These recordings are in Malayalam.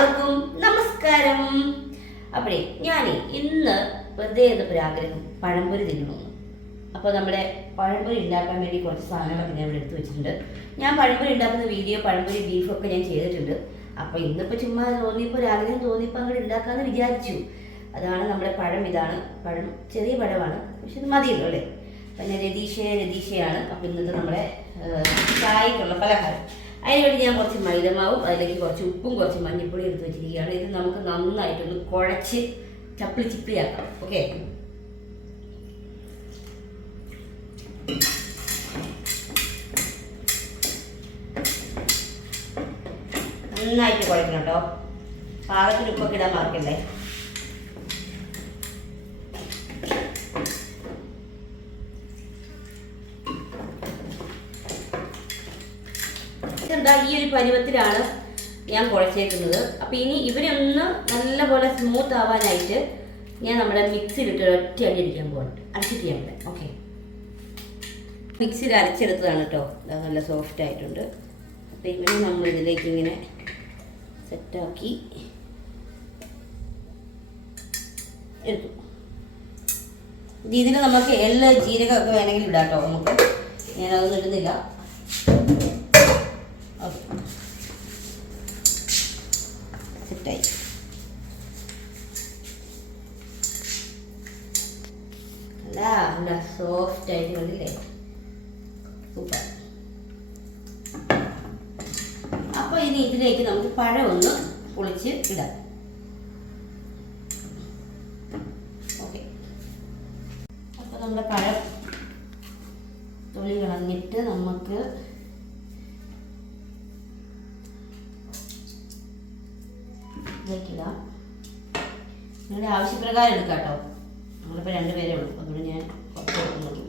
എല്ലാവർക്കും നമസ്കാരം. അപ്പോഴേ ഞാനേ ഇന്ന് വെറുതെ ആഗ്രഹം പഴംപൊരി തിന്നണമെന്ന്. അപ്പോൾ നമ്മുടെ പഴംപൊരി ഉണ്ടാക്കാൻ വേണ്ടി കുറച്ച് സാധനങ്ങളൊക്കെ ഞാൻ ഇവിടെ എടുത്ത് വെച്ചിട്ടുണ്ട്. ഞാൻ പഴംപൊരി ഉണ്ടാക്കുന്ന വീഡിയോ, പഴംപൊരി ബീഫൊക്കെ ഞാൻ ചെയ്തിട്ടുണ്ട്. അപ്പോൾ ഇന്നിപ്പോൾ ചുമ്മാ തോന്നിയപ്പോൾ ഒരാഗ്രഹം തോന്നിയപ്പോൾ അങ്ങോട്ട് ഉണ്ടാക്കാമെന്ന് വിചാരിച്ചു. അതാണ് നമ്മുടെ പഴം. ഇതാണ് പഴം, ചെറിയ പഴമാണ്, പക്ഷെ ഇത് മതിയല്ലോ അല്ലേ. പിന്നെ രതീഷയാണ്. അപ്പോൾ ഇന്നത്തെ നമ്മുടെ ചായക്കുള്ള പലഹാരം. അതിനുവേണ്ടി ഞാൻ കുറച്ച് മൈദമാവും അതിലേക്ക് കുറച്ച് ഉപ്പും കുറച്ച് മഞ്ഞൾപ്പൊടി എടുത്ത് വെച്ചിരിക്കുകയാണ്. ഇത് നമുക്ക് നന്നായിട്ടൊന്ന് കുഴച്ച് ചിപ്പിളിയാക്കാം. ഓക്കെ, നന്നായിട്ട് കുഴക്കണം കേട്ടോ. പാകത്തിന് ഉപ്പൊക്കെ ഇടാൻ മറക്കല്ലേ. എന്താ ഈ ഒരു പരുവത്തിലാണ് ഞാൻ കുഴച്ചേക്കുന്നത്. അപ്പം ഇനി ഇവരൊന്ന് നല്ലപോലെ സ്മൂത്ത് ആവാനായിട്ട് ഞാൻ നമ്മുടെ മിക്സിയിലിട്ട് ഒറ്റ അടി അടിക്കാൻ പോകണം. അടിച്ചിട്ട് ചെയ്യാൻ പറ്റും. ഓക്കെ, മിക്സിയിൽ അരച്ചെടുത്തതാണ് കേട്ടോ. നല്ല സോഫ്റ്റ് ആയിട്ടുണ്ട്. അപ്പം ഇവനെ നമ്മൾ ഇതിലേക്ക് ഇങ്ങനെ സെറ്റാക്കി എടുത്തു. ഇതിൽ നമുക്ക് ജീരകമൊക്കെ വേണമെങ്കിൽ ഇടാം കേട്ടോ. നമുക്ക് ഞാനതൊന്നും ഇടുന്നില്ല. ഓക്കെ, സെറ്റായി. നല്ല സോഫ്റ്റ് ആയിട്ട് കണ്ടില്ലേ, സൂപ്പർ. അപ്പോൾ ഇനി ഇതിലേക്ക് നമുക്ക് പഴം ഒന്ന് പൊളിച്ച് ഇടാം. ഓക്കെ, അപ്പോൾ നമ്മുടെ പഴം തൊലി കളഞ്ഞിട്ട് നമുക്ക് ഇതാക്കിടാം. നിങ്ങളുടെ ആവശ്യപ്രകാരം എടുക്കാം കേട്ടോ. നമ്മളിപ്പോൾ 2 പേരേ ഉള്ളൂ, അതുകൊണ്ട് ഞാൻ കുറച്ച് കൊടുക്കുന്നു.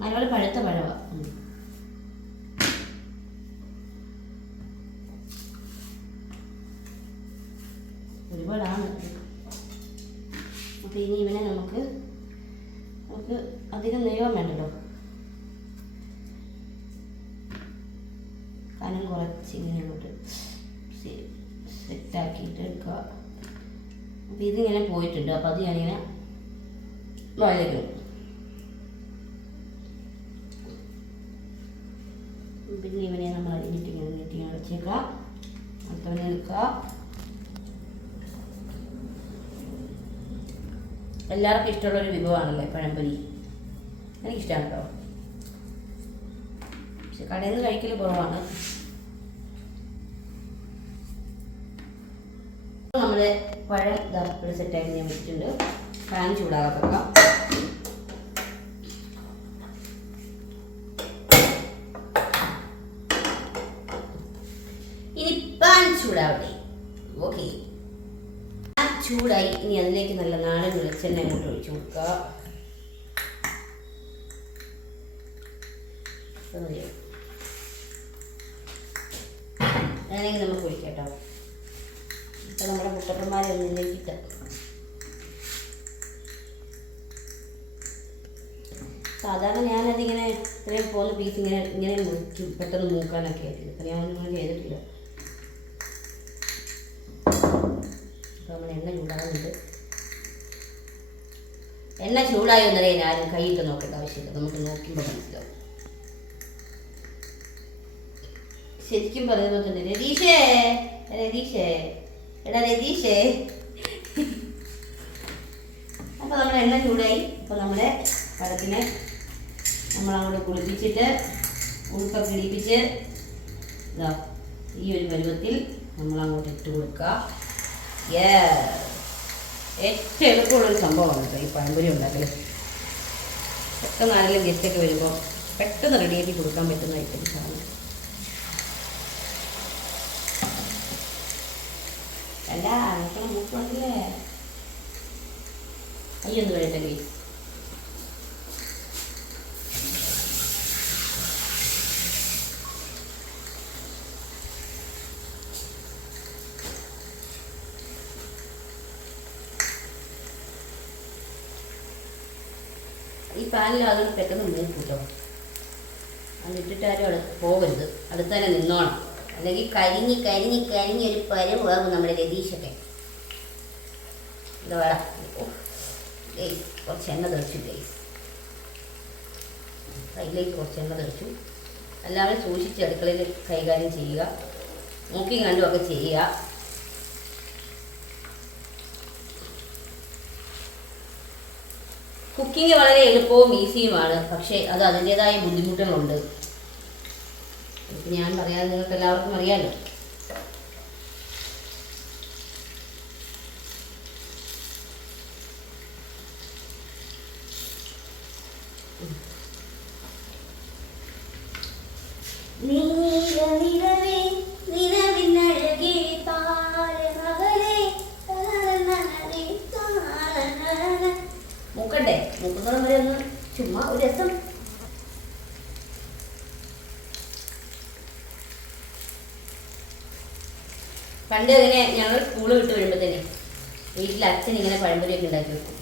നല്ലപോലെ പഴുത്ത പഴമാണ്. ഒരുപാടാണ്. അപ്പോൾ ഇനി ഇവനെ നമുക്ക് അധികം നെയ്യാൻ വേണ്ടല്ലോ. കനം കുറച്ച് ഇങ്ങനെയോട്ട് സെറ്റാക്കിയിട്ട് എടുക്കുക. അപ്പോൾ ഇതിങ്ങനെ പോയിട്ടുണ്ട്. അപ്പോൾ അത് ഞാനിങ്ങനെ വഴക്കും. പിന്നെ ഇവനെ നമ്മൾ നീട്ടിങ്ങനെ വെച്ചേക്കാം. അടുത്തവനെ എടുക്കുക. എല്ലാവർക്കും ഇഷ്ടമുള്ളൊരു വിഭവമാണല്ലോ പഴംപൊരി. എനിക്കിഷ്ടമാണ് കേട്ടോ. പക്ഷെ കടയിൽ നിന്ന് കഴിക്കൽ കുറവാണ്. നമ്മുടെ പഴം ഒരു സെറ്റാക്കി ഞാൻ വെച്ചിട്ടുണ്ട്. പാൻ ചൂടാകാൻ വെക്കാം. ഇനി പാൻ ചൂടാവട്ടെ. ഓക്കെ, ചൂടായി. ഇനി അതിലേക്ക് നല്ല നാടൻ വെളിച്ചെണ്ണ അങ്ങോട്ട് ഒഴിച്ചു കൊടുക്കുക. അങ്ങനെയെങ്കിൽ നമുക്ക് ഒഴിക്കാം കേട്ടോ. ഇപ്പം നമ്മുടെ മുട്ടപ്പന്മാരെ ഒന്നിലേക്ക് ഇട്ട് സാധാരണ ഞാനതിങ്ങനെ ഇത്രയും പോകുന്ന പീസ് ഇങ്ങനെ മുറിക്കും പെട്ടെന്ന് മൂക്കാനൊക്കെ ആയിട്ട്. ഇപ്പം ഞാനൊന്നും ചെയ്തിട്ടില്ല. അപ്പോൾ നമ്മൾ എണ്ണ ചൂടാകുന്നുണ്ട്. എണ്ണ ചൂടായി എന്നറിയാൻ ആരും കൈയിട്ട് നോക്കേണ്ട ആവശ്യമില്ല. നമുക്ക് നോക്കുമ്പോൾ മനസ്സിലാവും. ശരിക്കും പറയുമ്പോൾ തന്നെ രതീഷേ എടാ രതീഷേ. അപ്പോൾ നമ്മുടെ എണ്ണ ചൂടായി. അപ്പോൾ നമ്മുടെ പഴത്തിനെ നമ്മളങ്ങോട്ട് കുളിപ്പിച്ചിട്ട് ഉടുപ്പൊക്കെ ഇടിപ്പിച്ച് ഈ ഒരു പരുവത്തിൽ നമ്മളങ്ങോട്ട് ഇട്ട് കൊടുക്കുക. ഏറ്റവും എളുപ്പമുള്ളൊരു സംഭവമാണ് കേട്ടോ ഈ പഴംപൊരി ഉണ്ടാക്കൽ. പെട്ടെന്ന് ആരെങ്കിലും ഗസ്റ്റൊക്കെ വരുമ്പോൾ പെട്ടെന്ന് റെഡിയാക്കി കൊടുക്കാൻ പറ്റുന്ന ഐറ്റംസാണ്. അല്ല അനക്കണം മൂക്കുണ്ടല്ലേ. അയ്യൊന്ന് വരട്ടെ ഗൈസ്. ഈ പാനിൽ അതുകൊണ്ട് പെട്ടെന്ന് മൂക്കും കേട്ടോ. അതിട്ടിട്ടാരും പോകരുത്, അടുത്ത് തന്നെ നിന്നോണം, അല്ലെങ്കിൽ കരിഞ്ഞ് കരിഞ്ഞ് കരിഞ്ഞ് ഒരു പരവാകും നമ്മുടെ രതീഷൊക്കെ. എന്താ വേണം ഗൈസ്, കുറച്ച് എണ്ണ തെറിച്ചു ഗൈസ്, കയ്യിലേക്ക് കുറച്ച് എണ്ണ തെറിച്ചു. എല്ലാവരും സൂക്ഷിച്ച് അടുക്കളയിൽ കൈകാര്യം ചെയ്യുക, നോക്കി കണ്ടുമൊക്കെ ചെയ്യുക. കുക്കിംഗ് വളരെ എളുപ്പവും ഈസിയുമാണ്, പക്ഷേ അത് അതിൻ്റെതായ ബുദ്ധിമുട്ടുകളുണ്ട്. ഞാൻ പറയാതെ നിങ്ങൾക്ക് എല്ലാവർക്കും അറിയാമല്ലോ. മുക്കണ്ടേ, മുക്കുന്നതും വരെ ഒന്ന് ചുമ്മാ ഒരു രസം. പണ്ട് ഇങ്ങനെ ഞങ്ങൾ സ്കൂള് വിട്ട് വരുമ്പോഴത്തേനെ വീട്ടിൽ അച്ഛൻ ഇങ്ങനെ പഴംപൊരിയൊക്കെ ഉണ്ടാക്കി വെക്കും.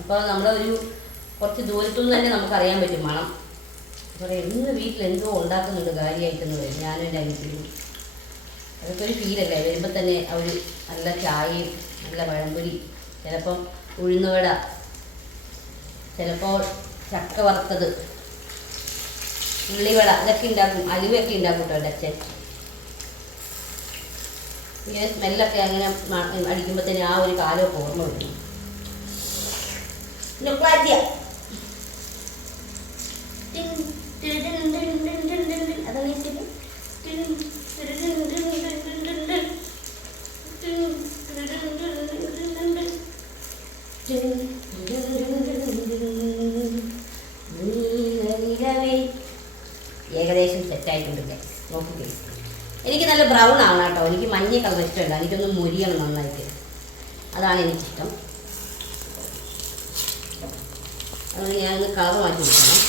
അപ്പോൾ നമ്മളൊരു കുറച്ച് ദൂരത്തുനിന്ന് തന്നെ നമുക്കറിയാൻ പറ്റും മണം. അപ്പോൾ എന്ന് വീട്ടിലെന്തോ ഉണ്ടാക്കുന്നുണ്ട് കാര്യമായിട്ടെന്ന് വരും. ഞാനും എൻ്റെ അനിയത്തിയും അതൊക്കെ ഒരു ഫീലല്ലേ. വരുമ്പോൾ തന്നെ അവർ നല്ല ചായയും നല്ല പഴംപൊരി, ചിലപ്പം ഉഴുന്നുവട, ചിലപ്പോൾ ചക്ക വറുത്തത്, ഉള്ളിവട, ഇതൊക്കെ ഉണ്ടാക്കും. അലുവയൊക്കെ ഉണ്ടാക്കും കേട്ടോ എൻ്റെ അച്ഛൻ. ഇങ്ങനെ സ്മെല്ലൊക്കെ അങ്ങനെ അടിക്കുമ്പോഴത്തേന് ആ ഒരു കാലമൊക്കെ ഓർമ്മ വരും. അതാണ് ഏകദേശം സെറ്റായിട്ടുണ്ട്. നോക്കി എനിക്ക് നല്ല ബ്രൗൺ ആണ് കേട്ടോ, എനിക്ക് മഞ്ഞ കളർ ഇഷ്ടമല്ല, എനിക്കൊന്ന് മുരിയണം നന്നായിട്ട്, അതാണ് എനിക്കിഷ്ടം. അതുകൊണ്ട് ഞാനൊന്ന് കളർ മാറ്റി കൊടുക്കണം.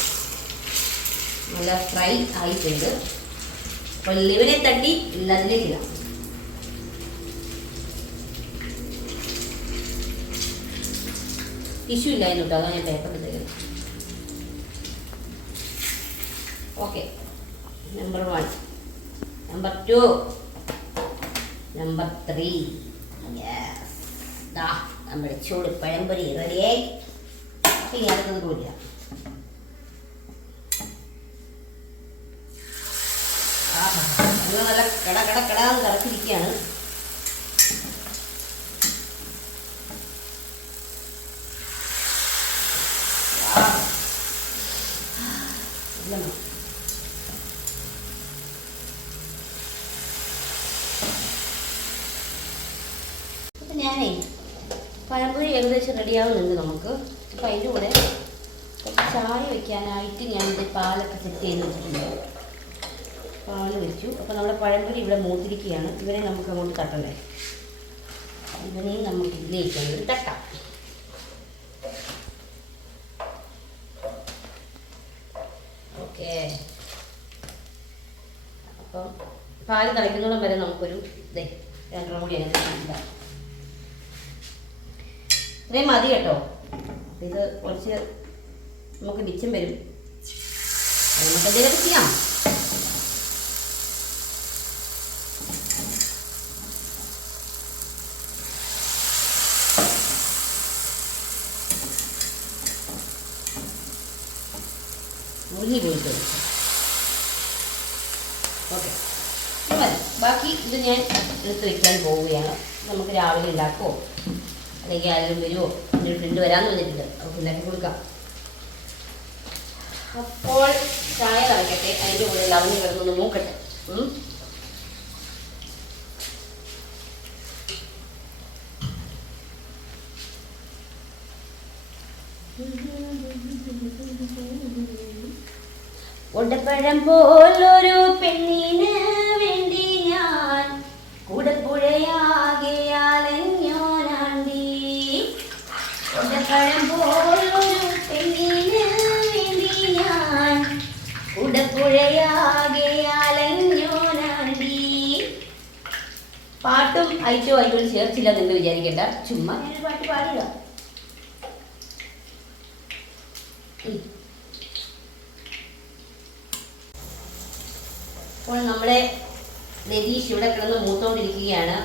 നല്ല ഫ്രൈ ആയിട്ടുണ്ട്. അപ്പോൾ ലിവനെ തട്ടി അതിലേക്കിടാം. ടിഷ്യൂ ഇല്ലായിരുന്നു കേട്ടോ, അതാണ് ഞാൻ പേപ്പർ എടുത്തത്. Okay, number 1, number 2, number 3. Yes, ദാ നമ്മുടെ ചൂട് പഴംപൊരി റെഡിയായി. അപ്പം ഇനി അടുത്തത് കൂടില്ല. നല്ല കട കട കടാന്ന് കറച്ചിരിക്കുകയാണ്. അപ്പം ഞാനേ പഴംപൊരി ഏകദേശം റെഡിയാവുന്നുണ്ട് നമുക്ക്. അപ്പം അതിൻ്റെ കൂടെ കുറച്ച് ചായ വയ്ക്കാനായിട്ട് ഞാനിത് പാലൊക്കെ സെറ്റ് ചെയ്ത് വെച്ചിട്ടുണ്ട്. പാല് വെച്ചു. അപ്പോൾ നമ്മുടെ പഴംപൊരി ഇവിടെ മൂത്തിരിക്കുകയാണ്. ഇവരെ നമുക്ക് അങ്ങോട്ട് തട്ടണ്ടേ, ഇവനെയും നമുക്ക് ഇതിലേക്ക് അങ്ങോട്ട് തട്ടാം. ഓക്കെ, അപ്പം പാല് തിളയ്ക്കുന്നോളം വരെ നമുക്കൊരു രണ്ടെണ്ണം കൂടി അങ്ങനെ ഉണ്ടാകും. ഇത്രയും മതി കേട്ടോ. ഇത് കുറച്ച് നമുക്ക് മിച്ചം വരും, നമുക്ക് എന്തെങ്കിലുമൊക്കെ ചെയ്യാം. മുരിഞ്ഞു പോയിട്ട് ഓക്കെ, മതി. ബാക്കി ഇത് ഞാൻ എടുത്ത് വെക്കാൻ പോവുകയാണ്. നമുക്ക് രാവിലെ ഉണ്ടാക്കുമോ അല്ലെങ്കിൽ ആരെങ്കിലും വരുമോ, എൻ്റെ ഒരു ഫ്രണ്ട് വരാമെന്ന് പറഞ്ഞിട്ടുണ്ട്, അവർക്ക് ഉണ്ടാക്കി കൊടുക്കാം. അപ്പോൾ ചായ തിളക്കട്ടെ, അതിൻ്റെ കൂടെ ലവഞ്ഞ് കിടന്നൊന്ന് നോക്കട്ടെ. ഒടപ്പഴം പോലൊരു പെണ്ണിന് വേണ്ടി ഞാൻ കൂടപ്പുഴയാകെ അലഞ്ഞോനാണ്ടി. ഒടപ്പഴം പോലൊരു പെണ്ണിന് വേണ്ടി ഞാൻ കൂടപ്പുഴയാകെ അലഞ്ഞോനാണ്ടി. പാട്ടും ഐറ്റവും ചേർച്ചില്ല എന്ന് വിചാരിക്കേണ്ട, ചുമ്മാ ഞാനൊരു പാട്ട് പാടുക. അപ്പോൾ നമ്മുടെ രതീഷ് ഇവിടെ കിടന്ന് മൂത്തോണ്ടിരിക്കുകയാണ്.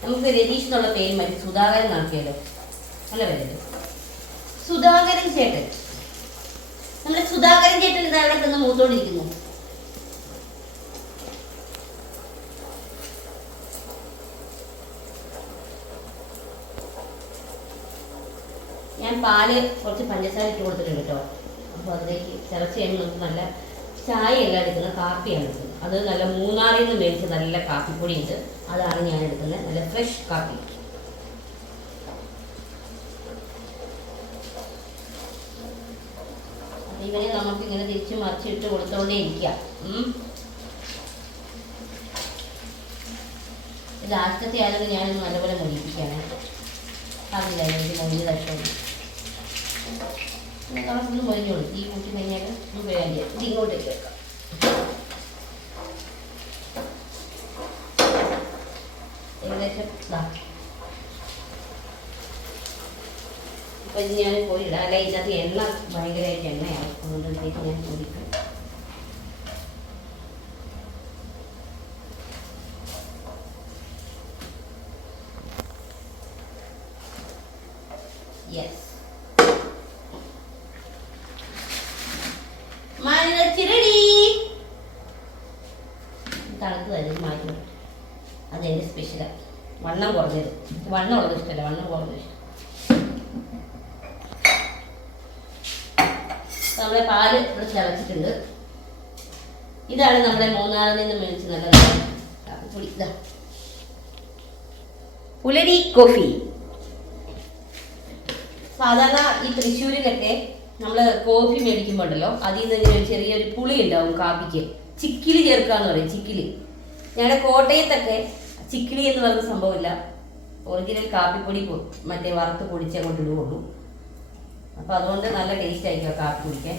നമുക്ക് രതീഷ് എന്നുള്ള പേര് മതി, സുധാകരൻ നടത്തിയല്ലോ, നല്ല പേരല്ലോ, സുധാകരൻ ചേട്ടൻ. നമ്മുടെ സുധാകരൻ ചേട്ടൻ ഇതാ ഇവിടെ കിടന്ന് മൂത്തോണ്ടിരിക്കുന്നു. ഞാൻ പാല് കുറച്ച് പഞ്ചസാര ഇട്ട് കൊടുത്തിട്ടുണ്ട് കേട്ടോ. അപ്പോൾ അതിലേക്ക് തിളച്ച് കഴിയുമ്പോൾ നമുക്ക് നല്ല ചായ എല്ലാം എടുക്കുന്നത്, കാപ്പിയാണ് എടുക്കുന്നത്. അത് നല്ല മൂന്നാറിൽ നിന്ന് മേടിച്ച് നല്ല കാപ്പിപ്പൊടി ഉണ്ട്, അതാണ് ഞാൻ എടുക്കുന്നത്, നല്ല ഫ്രഷ് കാപ്പി. അപ്പം ഇവനെ നമുക്ക് ഇങ്ങനെ തിരിച്ച് മറിച്ചിട്ട് കൊടുത്തോണ്ടേ ഇരിക്കാം. ലാസ്റ്റത്തെ ആണെങ്കിൽ ഞാനൊന്ന് നല്ലപോലെ മൊഴിപ്പിക്കാണ്. അറിയില്ല എനിക്ക് മൊഴി തട്ടുള്ളൂ. പിന്നെ കളറൊന്ന് മൊഴിഞ്ഞോളൂ. തീ കൂട്ടി കഴിഞ്ഞാൽ നമുക്ക് വേണ്ടി ഇത് ഇങ്ങോട്ടേക്ക് വെക്കാം. ഏകദേശം ഇപ്പം ഇത് ഞാൻ പോയിടാം. അല്ല, ഇതിനകത്ത് എണ്ണ ഭയങ്കരമായിട്ട് എണ്ണയാണ്, അതുകൊണ്ട് ഇതിലേക്ക് ഞാൻ പോയിക്കും. യെസ്, തണുത്ത് തന്നെ മാറ്റി. അതെൻ്റെ സ്പെഷ്യലാണ്. വണ്ണം കുറഞ്ഞത്, വണ്ണം ഉള്ളത് ഇഷ്ടമല്ല, വണ്ണം കുറഞ്ഞത് ഇഷ്ടം. നമ്മുടെ പാല് ഇവിടെ തിളച്ചിട്ടുണ്ട്. ഇതാണ് നമ്മുടെ മൂന്നാറിൽ നിന്ന് മേടിച്ച് നല്ല പൊടി. ഇതാ പുലരി കോഫി. സാധാരണ ഈ തൃശ്ശൂരിലൊക്കെ നമ്മൾ കോഫി മേടിക്കുമ്പോൾ ഉണ്ടല്ലോ, അതിൽ നിന്ന് ഇങ്ങനെ ചെറിയൊരു പുളി ഉണ്ടാവും കാപ്പിക്ക്. ചിക്കിലി ചേർക്കാന്ന് പറയും, ചിക്കിലി. ഞങ്ങളുടെ കോട്ടയത്തൊക്കെ ചിക്കിലി എന്ന് പറയുന്ന സംഭവമില്ല, ഒറിജിനൽ കാപ്പിപ്പൊടി മറ്റേ വറുത്ത് പൊടിച്ച് അങ്ങോട്ട് ഇടുകയുള്ളൂ. അപ്പോൾ അതുകൊണ്ട് നല്ല ടേസ്റ്റ് ആയിരിക്കും കാപ്പി കുടിക്കാൻ.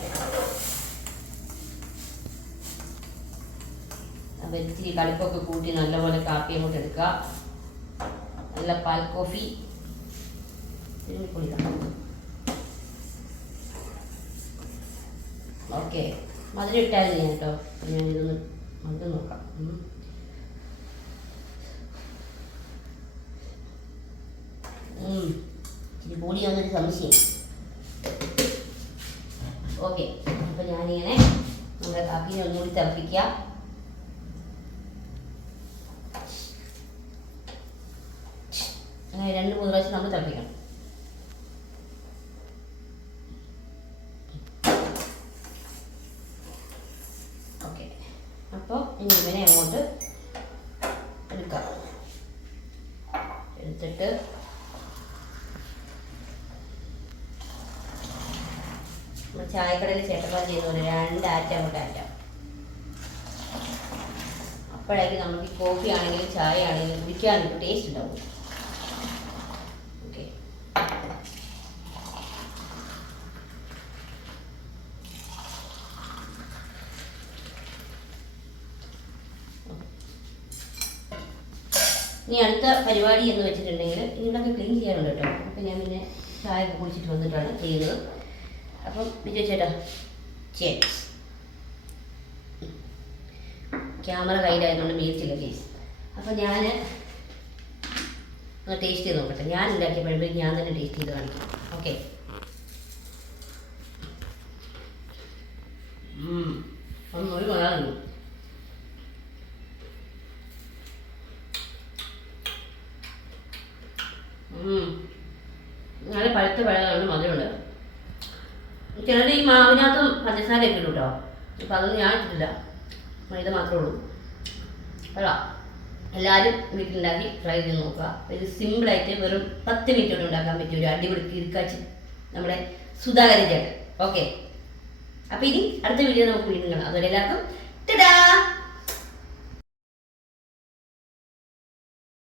അപ്പോൾ ഇച്ചിരി കടുപ്പൊക്കെ കൂട്ടി നല്ലപോലെ കാപ്പി അങ്ങോട്ട് എടുക്കുക. നല്ല പാൽ കോഫി കുടിക്കാം. ഓക്കെ, മധുരം ഇട്ടാലും ചെയ്യാം കേട്ടോ. ഞാനിതൊന്ന് മധുരം നോക്കാം. ഇച്ചിരി കൂടിയാന്നൊരു സംശയം. ഓക്കെ, അപ്പം ഞാനിങ്ങനെ നമ്മുടെ കാപ്പിനെ ഒന്നുകൂടി തിളപ്പിക്കുക. അങ്ങനെ 2-3 പ്രാവശ്യം നമ്മൾ തിളപ്പിക്കണം. ഓക്കെ, അപ്പോൾ ഇനി ഇവനെ അങ്ങോട്ട് എടുക്കാം. എടുത്തിട്ട് ചായക്കടയിൽ ചേട്ടന്മാർ ചെയ്യുന്ന 2 ആറ്റം അങ്ങോട്ട് ആറ്റാം. അപ്പോഴായിരിക്കും നമുക്ക് ഈ കോഫി ആണെങ്കിലും ചായ ആണെങ്കിലും കുടിക്കാനൊരു ടേസ്റ്റ് ഉണ്ടാവും. ഓക്കെ, ഇനി അടുത്ത പരിപാടി എന്ന് വെച്ചിട്ടുണ്ടെങ്കിൽ ഇവിടെയൊക്കെ ക്ലീൻ ചെയ്യാനുണ്ട് കേട്ടോ. അപ്പം ഞാൻ പിന്നെ ചായ ഒക്കെ കുടിച്ചിട്ട് വന്നിട്ടാണ് ചെയ്യുന്നത്. അപ്പം വിജയ് ചേട്ടാ, ചേസ് ക്യാമറ കയ്യിലായതുകൊണ്ട് മീറ്റില്ല കേസ്. അപ്പം ഞാൻ ടേസ്റ്റ് ചെയ്ത് നോക്കട്ടെ. ഞാൻ ഉണ്ടാക്കിയ പഴമ്പഴി ഞാൻ തന്നെ ടേസ്റ്റ് ചെയ്ത് കാണിക്കാം. ഓക്കെ, ഒരു മലയാളം നല്ല പഴുത്ത പഴമാണ്, മധുരമുണ്ട്. ചിലർ ഈ മാവിനകത്തും പഞ്ചസാരയൊക്കെ ഇടും കേട്ടോ. അപ്പം അതൊന്നും ഞാൻ ഇട്ടിട്ടില്ല, മൈദ മാത്രമേ ഉള്ളൂ. കൊള്ളാം, എല്ലാവരും വീട്ടിലുണ്ടാക്കി ട്രൈ ചെയ്ത് നോക്കുക. ഇത് സിമ്പിളായിട്ട് വെറും 10 മിനിറ്റ് കൊണ്ട് ഉണ്ടാക്കാൻ പറ്റിയ ഒരു അടിപൊളി കിടക്കാച്ചി നമ്മുടെ സുധാകരൻ ചേട്ടൻ. ഓക്കെ, അപ്പം ഇനി അടുത്ത വീഡിയോ നമുക്ക് വീണ്ടും കാണാം. അതുവരെ എല്ലാവർക്കും ടാറ്റാ.